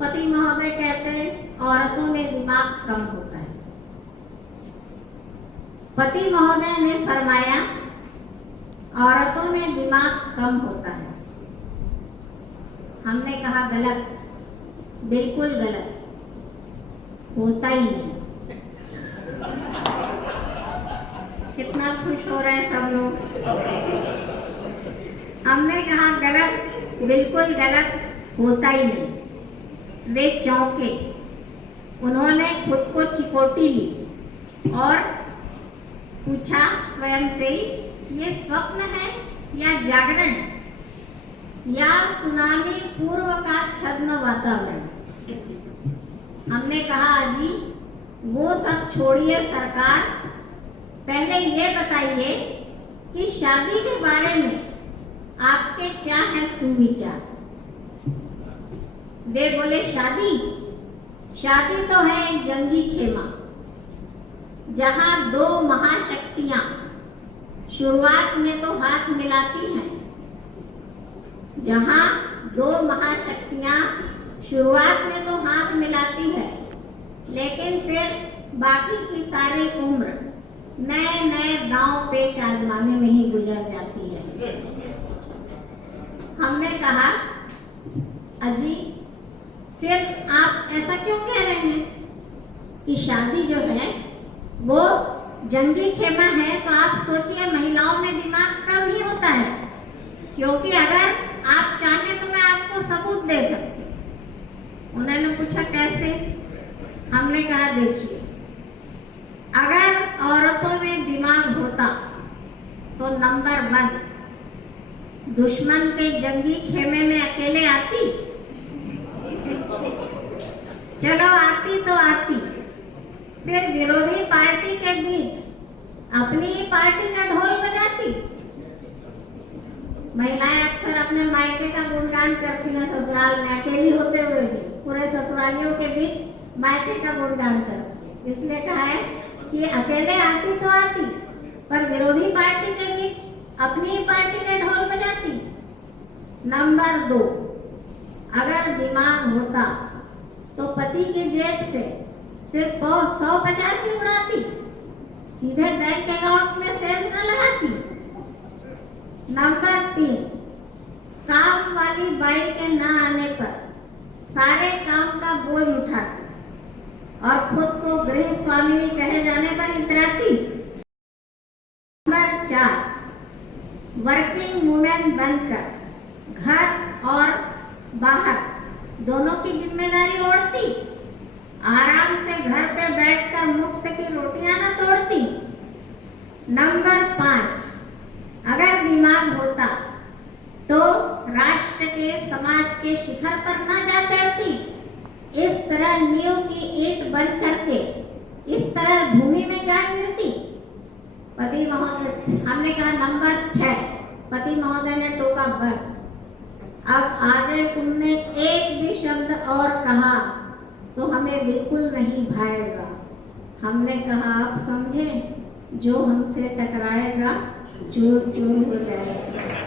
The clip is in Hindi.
पति महोदय कहते हैं औरतों में दिमाग कम होता है। पति महोदय ने फरमाया औरतों में दिमाग कम होता है। हमने कहा गलत, बिल्कुल गलत, होता ही नहीं। कितना खुश हो रहे हैं सब लोग। हमने कहा गलत, बिल्कुल गलत, होता ही नहीं। वे चौंके, उन्होंने खुद को चिकोटी ली और पूछा स्वयं से, ये स्वप्न है या जागरण या सुनामी पूर्व का छद्म वातावरण। हमने कहा अजी वो सब छोड़िए सरकार, पहले ये बताइए कि शादी के बारे में आपके क्या है सुविचार। वे बोले शादी तो है एक जंगी खेमा, जहां दो महाशक्तियां शुरुआत में तो हाथ मिलाती हैं, जहां दो महाशक्तियां शुरुआत में तो हाथ मिलाती है, लेकिन फिर बाकी की सारी उम्र नए नए दांव पेच आजमाने में ही गुजर जाती है। हमने कहा अजी फिर आप ऐसा क्यों कह रहे हैं कि शादी जो है वो जंगी खेमा है, तो आप सोचिए महिलाओं में दिमाग कम ही होता है, क्योंकि अगर आप चाहें तो मैं आपको सबूत दे सकती हूँ। उन्होंने पूछा कैसे? हमने कहा देखिए, अगर औरतों में दिमाग होता तो नंबर 1 दुश्मन के जंगी खेमे में अकेले आती? चलो आती तो आती, फिर विरोधी पार्टी के बीच अपनी ही पार्टी का ढोल बजाती। महिलाएं अक्सर अपने मायके का गुणगान करती हैं ससुराल में, अकेली होते हुए भी पूरे ससुरालियों के बीच मायके का गुणगान करती। इसलिए कहा है कि अकेले आती तो आती, पर विरोधी पार्टी के बीच अपनी ही पार्टी का ढोल बजाती। नंबर 2, अगर दिमाग होता तो पति की जेब से सिर्फ 150 ही उड़ाती, सीधे बैंक अकाउंट में सेंध न लगाती। नंबर 3, काम वाली बाई के न आने पर सारे काम का बोझ उठाती और खुद को गृह स्वामिनी कहे जाने पर इतराती। नंबर 4, वर्किंग वुमेन बनकर घर और बाहर दोनों की जिम्मेदारी ओढ़ती, आराम से घर पे बैठकर मुफ्त की रोटियां न तोड़ती। नंबर 5, अगर दिमाग होता तो राष्ट्र के समाज के शिखर पर न जा चढ़ती, इस तरह नींव की ईंट बन करके इस तरह भूमि में जा गिरती। पति महोदय, हमने कहा नंबर 6, पति महोदय ने टोका बस, अब आगे तुमने एक भी शब्द और कहा तो हमें बिल्कुल नहीं भाएगा। हमने कहा आप समझे, जो हमसे टकराएगा चूर चूर हो जाएगा।